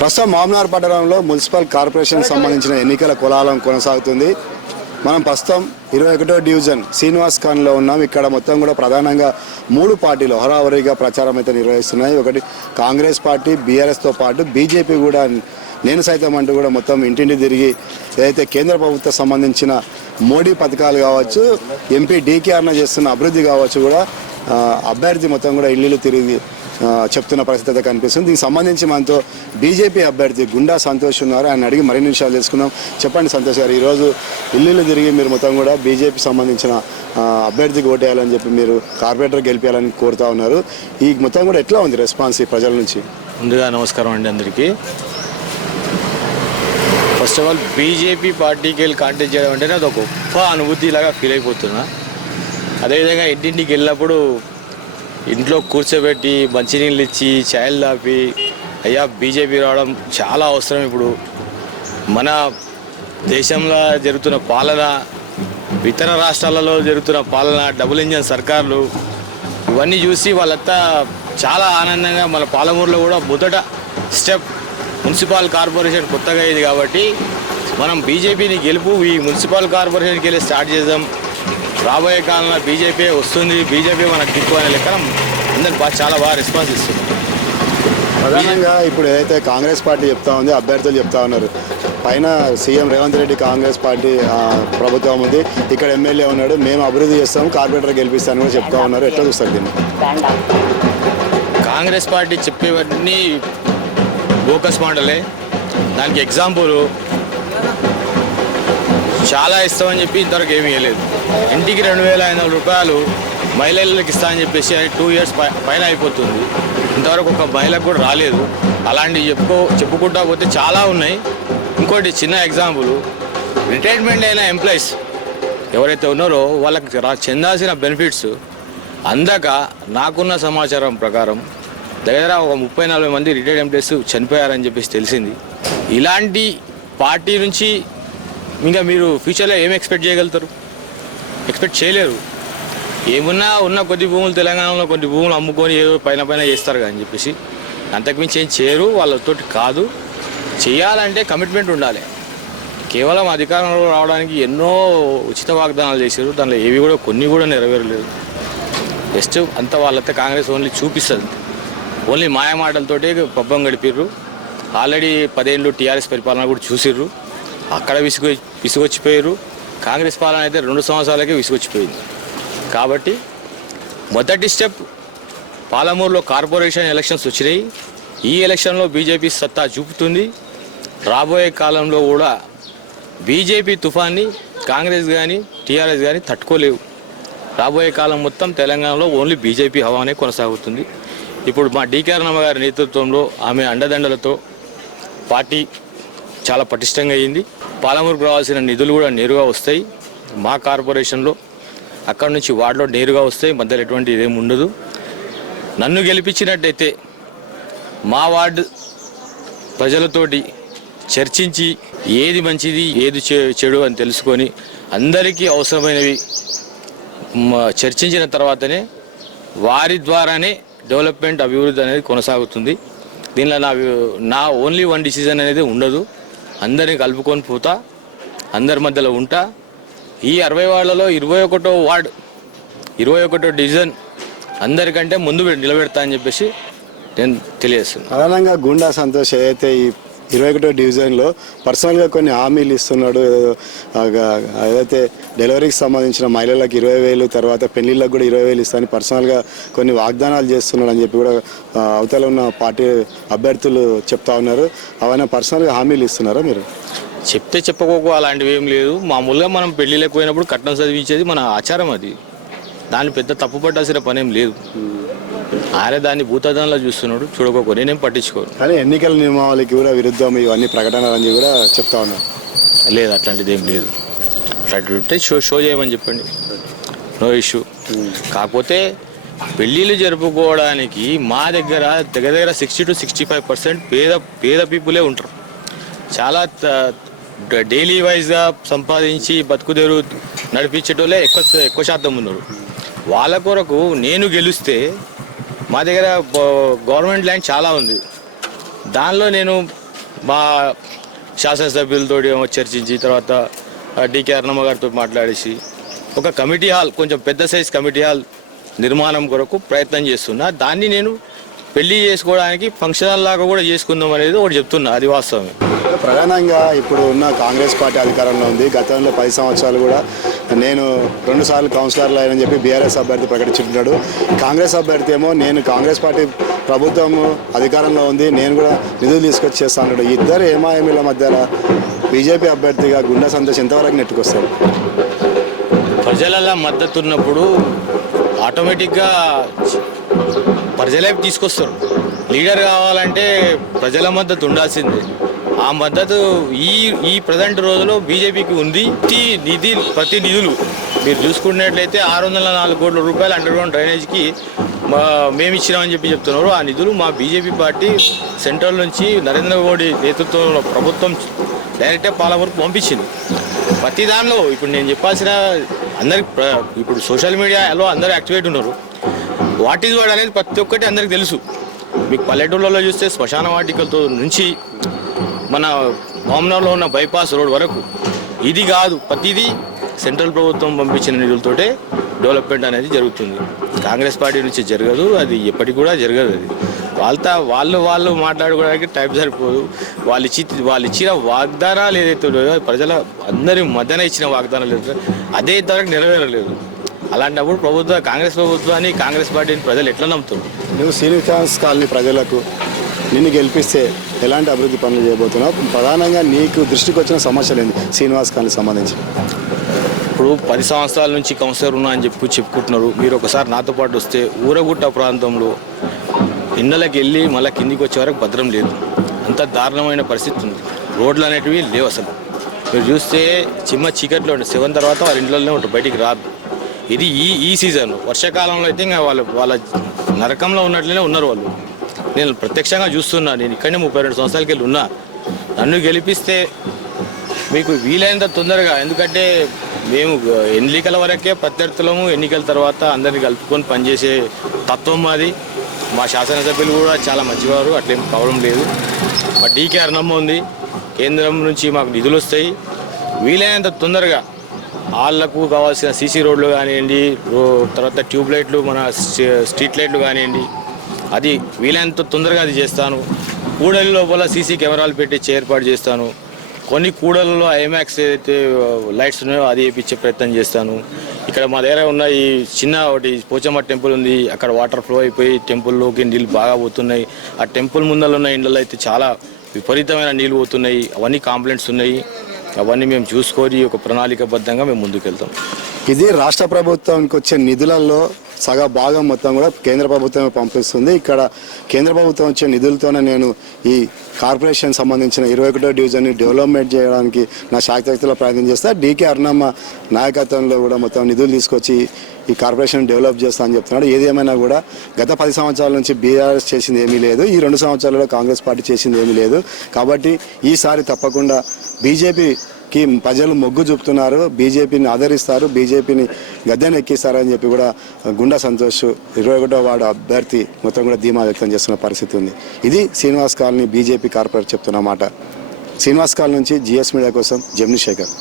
ప్రస్తుతం మామనార్ పట్టణంలో municipal corporation సంబంధించిన ఎన్నికల కులాలం కొనసాగుతుంది. మనం ప్రస్తుతం ఇరవై ఒకటో డివిజన్ శ్రీనివాస్ ఖాన్లో ఉన్నాం. ఇక్కడ మొత్తం కూడా ప్రధానంగా మూడు పార్టీలు హరావరిగా ప్రచారం అయితే నిర్వహిస్తున్నాయి. ఒకటి కాంగ్రెస్ పార్టీ బీఆర్ఎస్తో పాటు బీజేపీ కూడా నేను సైతం అంటూ కూడా మొత్తం ఇంటింటి తిరిగి ఏదైతే కేంద్ర ప్రభుత్వం సంబంధించిన మోడీ పథకాలు కావచ్చు ఎంపీ డీకేఆర్న చేస్తున్న అభివృద్ధి కావచ్చు కూడా అభ్యర్థి మొత్తం కూడా ఇల్లు తిరిగి చెప్తున్న పరిస్థితి అయితే కనిపిస్తుంది. దీనికి సంబంధించి మనతో బీజేపీ అభ్యర్థి గుండా సంతోష్ ఉన్నారు. ఆయన అడిగి మరిన్ని విషయాలు తెలుసుకుందాం. చెప్పండి సంతోష్ గారు ఈరోజు ఇల్లు తిరిగి మీరు మొత్తం కూడా బీజేపీ సంబంధించిన అభ్యర్థికి ఓటేయాలని చెప్పి మీరు కార్పొరేటర్ గెలిపించాలని కోరుతా ఉన్నారు. ఈ మొత్తం కూడా ఎట్లా ఉంది రెస్పాన్స్ ఈ ప్రజల నుంచి? ముందుగా నమస్కారం అండి అందరికీ. ఫస్ట్ ఆఫ్ ఆల్ బీజేపీ పార్టీకి వెళ్ళి కాంటాక్ట్ చేయడం అంటే అది ఒక గొప్ప అనుభూతిలాగా ఫీల్ అయిపోతున్నా. అదేవిధంగా ఇంటింటికి వెళ్ళినప్పుడు ఇంట్లో కూర్చోబెట్టి మంచినీళ్ళు ఇచ్చి ఛాయలు దాపి అయ్యా బీజేపీ రావడం చాలా అవసరం ఇప్పుడు. మన దేశంలో జరుగుతున్న పాలన ఇతర రాష్ట్రాలలో జరుగుతున్న పాలన డబుల్ ఇంజన్ సర్కార్లు ఇవన్నీ చూసి వాళ్ళంతా చాలా ఆనందంగా మన పాలమూరులో కూడా మొదట స్టెప్ మున్సిపల్ కార్పొరేషన్ కొత్తగా అయ్యింది కాబట్టి మనం బీజేపీని గెలుపు ఈ మున్సిపల్ కార్పొరేషన్కి వెళ్ళి స్టార్ట్ చేద్దాం. రాబోయే కాలంలో బీజేపీ వస్తుంది. బీజేపీ మనకు దిక్కు అనే లెక్కన అందరు బాగా చాలా బాగా రెస్పాన్స్ ఇస్తుంది. ప్రధానంగా ఇప్పుడు ఏదైతే కాంగ్రెస్ పార్టీ చెప్తా ఉంది అభ్యర్థులు చెప్తా ఉన్నారు. పైన సీఎం రేవంత్ రెడ్డి కాంగ్రెస్ పార్టీ ప్రభుత్వం ఉంది. ఇక్కడ ఎమ్మెల్యే ఉన్నాడు. మేము అభివృద్ధి చేస్తాం. కార్పొరేటర్ గెలిపిస్తాను కూడా చెప్తా ఉన్నారు. ఎట్లా చూస్తారు దీన్ని? కాంగ్రెస్ పార్టీ చెప్పేవన్నీ బోకస్ మాటలే. దానికి ఎగ్జాంపుల్ చాలా ఇస్తామని చెప్పి ఇంతవరకు ఏమీ ఇవ్వలేదు ఇంటికి రెండు వేల ఐదు వందల రూపాయలు మహిళలకు ఇస్తామని చెప్పేసి టూ ఇయర్స్ పైన అయిపోతుంది. ఇంతవరకు ఒక మహిళకు కూడా రాలేదు. అలాంటివి చెప్పుకో చెప్పుకుంటా పోతే చాలా ఉన్నాయి. ఇంకోటి చిన్న ఎగ్జాంపుల్ రిటైర్మెంట్ అయిన ఎంప్లాయీస్ ఎవరైతే ఉన్నారో వాళ్ళకి చెందాల్సిన బెనిఫిట్స్ అందాక నాకున్న సమాచారం ప్రకారం దగ్గర ఒక ముప్పై నలభై మంది రిటైర్డ్ ఎంప్లాయీస్ చనిపోయారని చెప్పేసి తెలిసింది. ఇలాంటి పార్టీ నుంచి ఇంకా మీరు ఫ్యూచర్లో ఏం ఎక్స్పెక్ట్ చేయగలుగుతారు? ఎక్స్పెక్ట్ చేయలేరు. ఏమున్నా ఉన్న కొద్ది భూములు తెలంగాణలో కొన్ని భూములు అమ్ముకొని ఏదో పైన పైన చేస్తారు కానీ చెప్పేసి. అంతకుమించి ఏం చేయరు వాళ్ళతోటి కాదు. చేయాలంటే కమిట్మెంట్ ఉండాలి. కేవలం అధికారంలో రావడానికి ఎన్నో ఉచిత వాగ్దానాలు చేశారు. దానిలో ఏవి కూడా కొన్ని కూడా నెరవేరలేదు. జస్ట్ అంత వాళ్ళతో కాంగ్రెస్ ఓన్లీ చూపిస్తుంది. ఓన్లీ మాయమాటలతోటే పబ్బం గడిపిర్రు. ఆల్రెడీ పదేళ్ళు టీఆర్ఎస్ పరిపాలన కూడా చూసిర్రు. అక్కడ విసుగు విసుగొచ్చిపోయారు కాంగ్రెస్ పాలన అయితే రెండు సంవత్సరాలకే విసుగొచ్చిపోయింది. కాబట్టి మొదటి స్టెప్ పాలమూరులో కార్పొరేషన్ ఎలక్షన్స్ వచ్చినాయి. ఈ ఎలక్షన్లో బీజేపీ సత్తా చూపుతుంది. రాబోయే కాలంలో కూడా బీజేపీ తుఫాన్ని కాంగ్రెస్ కానీ టీఆర్ఎస్ కానీ తట్టుకోలేవు. రాబోయే కాలం మొత్తం తెలంగాణలో ఓన్లీ బీజేపీ హవానే కొనసాగుతుంది. ఇప్పుడు మా డీకేఆర్ నమ్మ గారి నేతృత్వంలో ఆమె అండదండలతో పార్టీ చాలా పటిష్టంగా అయింది. పాలమూరుకు రావాల్సిన నిధులు కూడా నేరుగా వస్తాయి. మా కార్పొరేషన్లో అక్కడ నుంచి వార్డులో నేరుగా వస్తాయి. మధ్యలో ఎటువంటి ఇదేమి ఉండదు. నన్ను గెలిపించినట్టయితే మా వార్డు ప్రజలతోటి చర్చించి ఏది మంచిది ఏది చెడు అని తెలుసుకొని అందరికీ అవసరమైనవి చర్చించిన తర్వాతనే వారి ద్వారానే డెవలప్మెంట్ అభివృద్ధి అనేది కొనసాగుతుంది. దీనిలో నా నా ఓన్లీ వన్ డిసిజన్ అనేది ఉండదు. అందరిని కలుపుకొని పోతా అందరి మధ్యలో ఉంటా. ఈ అరవై వాళ్ళలో ఇరవై ఒకటో వార్డ్ ఇరవై ఒకటో డివిజన్ అందరికంటే ముందు నిలబెడతా అని చెప్పేసి నేను తెలియజేస్తున్నాను ప్రధానంగా గుండా సంతోష్ ఏదైతే ఈ ఇరవై ఒకటో డివిజన్లో పర్సనల్గా కొన్ని హామీలు ఇస్తున్నాడు. ఏదైతే డెలివరీకి సంబంధించిన మహిళలకు ఇరవై వేలు తర్వాత పెళ్ళిళ్ళకు కూడా ఇరవై వేలు ఇస్తాను పర్సనల్గా కొన్ని వాగ్దానాలు చేస్తున్నాడు అని చెప్పి కూడా అవతల ఉన్న పార్టీ అభ్యర్థులు చెప్తా ఉన్నారు. అవన్నీ పర్సనల్గా హామీలు ఇస్తున్నారా మీరు? చెప్తే చెప్పుకోకు అలాంటివి ఏం లేదు. మామూలుగా మనం పెళ్ళిళ్ళకి పోయినప్పుడు కట్నం చదివించేది మన ఆచారం అది. దాన్ని పెద్ద తప్పు పట్టాల్సిన పనేం లేదు. ఆయన దాన్ని భూతదంలో చూస్తున్నాడు చూడకోకు నేనేం పట్టించుకోను. కానీ ఎన్నికల నియమావళికి కూడా విరుద్ధం ఇవన్నీ ప్రకటనలు అని కూడా చెప్తా ఉన్నారు. లేదు అట్లాంటిది ఏం లేదు. అట్లాంటివి ఉంటే షో షో చేయమని చెప్పండి. No issue. కాకపోతే పెళ్ళిళ్ళు జరుపుకోవడానికి మా దగ్గర దగ్గర దగ్గర sixty two sixty five percent పేద పేద పీపులే ఉంటారు. చాలా డైలీ వైజ్గా సంపాదించి బతుకుదేరు నడిపించేటోళ్ళే ఎక్కువ ఎక్కువ శాతం ఉన్నారు. వాళ్ళ కొరకు నేను గెలిస్తే మా దగ్గర గవర్నమెంట్ ల్యాండ్ చాలా ఉంది. దానిలో నేను మా శాసనసభ్యులతో చర్చించి తర్వాత డికే అర్ణమ్మ గారితో మాట్లాడేసి ఒక కమిటీ హాల్ కొంచెం పెద్ద సైజ్ కమిటీ హాల్ నిర్మాణం కొరకు ప్రయత్నం చేస్తున్నా. దాన్ని నేను పెళ్ళి చేసుకోవడానికి ఫంక్షన్ లాగా కూడా చేసుకుందాం అనేది ఒకటి చెప్తున్నా అది వాస్తవమే. ప్రధానంగా ఇప్పుడు ఉన్న కాంగ్రెస్ పార్టీ అధికారంలో ఉంది. గతంలో పది సంవత్సరాలు కూడా నేను రెండు సార్లు కౌన్సిలర్లు అయినని చెప్పి బీఆర్ఎస్ అభ్యర్థి ప్రకటించుకుంటాడు కాంగ్రెస్ అభ్యర్థి ఏమో నేను కాంగ్రెస్ పార్టీ ప్రభుత్వం అధికారంలో ఉంది నేను కూడా నిధులు తీసుకొచ్చి చేస్తాను ఇద్దరు ఏమాయమీల మధ్యలో బీజేపీ అభ్యర్థిగా గుండె సంతోష్ ఎంతవరకు నెట్టుకొస్తారు ప్రజల మద్దతు ఉన్నప్పుడు ఆటోమేటిక్గా ప్రజలే తీసుకొస్తారు. లీడర్ కావాలంటే ప్రజల మద్దతు ఉండాల్సిందే. ఆ మద్దతు ఈ ఈ ప్రజెంట్ రోజులో బీజేపీకి ఉంది. ప్రతి నిధి ప్రతి నిధులు. మీరు చూసుకున్నట్లయితే ఆరు వందల నాలుగు కోట్ల రూపాయలు అండర్ గ్రౌండ్ డ్రైనేజ్కి మా మేము ఇచ్చినామని చెప్పి చెప్తున్నారు. ఆ నిధులు మా బీజేపీ పార్టీ సెంట్రల్ నుంచి నరేంద్ర మోడీ నేతృత్వంలో ప్రభుత్వం డైరెక్ట్గా పాలవరకు పంపించింది. ప్రతి దానిలో ఇప్పుడు నేను చెప్పాల్సిన అందరికి ఇప్పుడు సోషల్ మీడియాలో అందరూ యాక్టివేట్ ఉన్నారు. వాట్ ఈజ్ వాడ్ అనేది ప్రతి ఒక్కటి అందరికి తెలుసు. మీకు పల్లెటూళ్ళలో చూస్తే శ్మశాన వాటికలతో నుంచి మన మామనగర్లో ఉన్న బైపాస్ రోడ్ వరకు ఇది కాదు ప్రతిదీ సెంట్రల్ ప్రభుత్వం పంపించిన నిధులతోటే డెవలప్మెంట్ అనేది జరుగుతుంది. కాంగ్రెస్ పార్టీ నుంచి జరగదు అది ఎప్పటికి కూడా జరగదు అది. వాళ్ళతో వాళ్ళు వాళ్ళు మాట్లాడుకోవడానికి టైం సరిపోదు. వాళ్ళు ఇచ్చి వాళ్ళు ఇచ్చిన వాగ్దానాలు ఏదైతే ఉన్నాయో ప్రజల అందరి మధ్యన ఇచ్చిన వాగ్దానాలు ఏదైతే అదే ఇంతవరకు నెరవేరలేదు. అలాంటప్పుడు ప్రభుత్వ కాంగ్రెస్ ప్రభుత్వాన్ని కాంగ్రెస్ పార్టీని ప్రజలు ఎట్లా నమ్ముతారు? నువ్వు శ్రీనివాస్ కాలనీ ప్రజలకు నిన్ను గెలిపిస్తే ఎలాంటి అభివృద్ధి పనులు చేయబోతున్నావు? ప్రధానంగా నీకు దృష్టికి వచ్చిన సమస్యలు ఏంది శ్రీనివాస్ ఖాన్కి సంబంధించి. ఇప్పుడు పది సంవత్సరాల నుంచి కౌన్సిలర్ ఉన్నా అని చెప్పి చెప్పుకుంటున్నారు. మీరు ఒకసారి నాతో పాటు వస్తే ఊరగుట్ట ప్రాంతంలో ఇళ్ళకి వెళ్ళి మళ్ళీ కిందికి వచ్చే వరకు భద్రం లేదు. అంత దారుణమైన పరిస్థితి ఉంది. రోడ్లు అనేటివి లేవు అసలు. మీరు చూస్తే చిమ్మ చీకట్లో ఉండే సెవెన్ తర్వాత వాళ్ళ ఇంట్లోనే ఉంటారు. బయటికి రాదు ఇది ఈ ఈ సీజన్ వర్షాకాలంలో అయితే ఇంకా వాళ్ళ వాళ్ళ నరకంలో ఉన్నట్లనే ఉన్నారు వాళ్ళు. నేను ప్రత్యక్షంగా చూస్తున్నా నేను ఇక్కడనే ముప్పై రెండు సంవత్సరాలకి వెళ్ళి ఉన్నా. నన్ను గెలిపిస్తే మీకు వీలైనంత తొందరగా ఎందుకంటే మేము ఎన్నికల వరకే ప్రత్యర్థులము ఎన్నికల తర్వాత అందరిని కలుపుకొని పనిచేసే తత్వం మాది. మా శాసనసభ్యులు కూడా చాలా మంచివారు అట్లేం ప్రాబ్లం లేదు. మా డీకే అర్ణమ్మ ఉంది కేంద్రం నుంచి మాకు నిధులు వస్తాయి. వీలైనంత తొందరగా వాళ్ళకు కావాల్సిన సీసీ రోడ్లు కానివ్వండి రో- తర్వాత ట్యూబ్ లైట్లు మన స్ట్రీట్ లైట్లు కానివ్వండి అది వీలైనంత తొందరగా అది చేస్తాను. కూడలి లోపల సీసీ కెమెరాలు పెట్టి ఏర్పాటు చేస్తాను. కొన్ని కూడలలో ఐమాక్స్ ఏదైతే లైట్స్ ఉన్నాయో అది వేయించే ప్రయత్నం చేస్తాను. ఇక్కడ మా దగ్గర ఉన్న ఈ చిన్న ఒకటి పోచమ్మ టెంపుల్ ఉంది. అక్కడ వాటర్ ఫ్లో అయిపోయి టెంపుల్లోకి నీళ్ళు బాగా పోతున్నాయి. ఆ టెంపుల్ ముందర ఉన్న ఇండ్లలో అయితే చాలా విపరీతమైన నీళ్ళు పోతున్నాయి. అవన్నీ కాంప్లైంట్స్ ఉన్నాయి. అవన్నీ మేము చూసుకొని ఒక ప్రణాళికబద్ధంగా మేము ముందుకెళ్తాం. ఇది రాష్ట్ర ప్రభుత్వానికి వచ్చే నిధులలో సగ భాగం మొత్తం కూడా కేంద్ర ప్రభుత్వమే పంపిస్తుంది. ఇక్కడ కేంద్ర ప్రభుత్వం వచ్చే నిధులతోనే నేను ఈ కార్పొరేషన్ సంబంధించిన ఇరవై ఒకటో డివిజన్ని డెవలప్మెంట్ చేయడానికి నా శాక్తిలో ప్రయత్నం చేస్తా. డీకే అరుణమ్మ నాయకత్వంలో కూడా మొత్తం నిధులు తీసుకొచ్చి ఈ కార్పొరేషన్ డెవలప్ చేస్తా అని చెప్తున్నాడు. ఏదేమైనా కూడా గత పది సంవత్సరాల నుంచి బీఆర్ఎస్ చేసింది ఏమీ లేదు. ఈ రెండు సంవత్సరాలలో కాంగ్రెస్ పార్టీ చేసింది ఏమీ లేదు. కాబట్టి ఈసారి తప్పకుండా బీజేపీ కి ప్రజలు మొగ్గు చూపుతున్నారు. బీజేపీని ఆదరిస్తారు. బీజేపీని గద్దెను ఎక్కిస్తారని చెప్పి కూడా గుండా సంతోష్ ఇరవై ఒకటో వార్డు అభ్యర్థి మొత్తం కూడా ధీమా వ్యక్తం చేస్తున్న పరిస్థితి ఉంది. ఇది శ్రీనివాస్ కాలనీ బీజేపీ కార్పొరేట్ చెప్తున్న మాట. శ్రీనివాస్ కాలనీ నుంచి జిఎస్ మీడియా కోసం జమ్ని శేఖర్.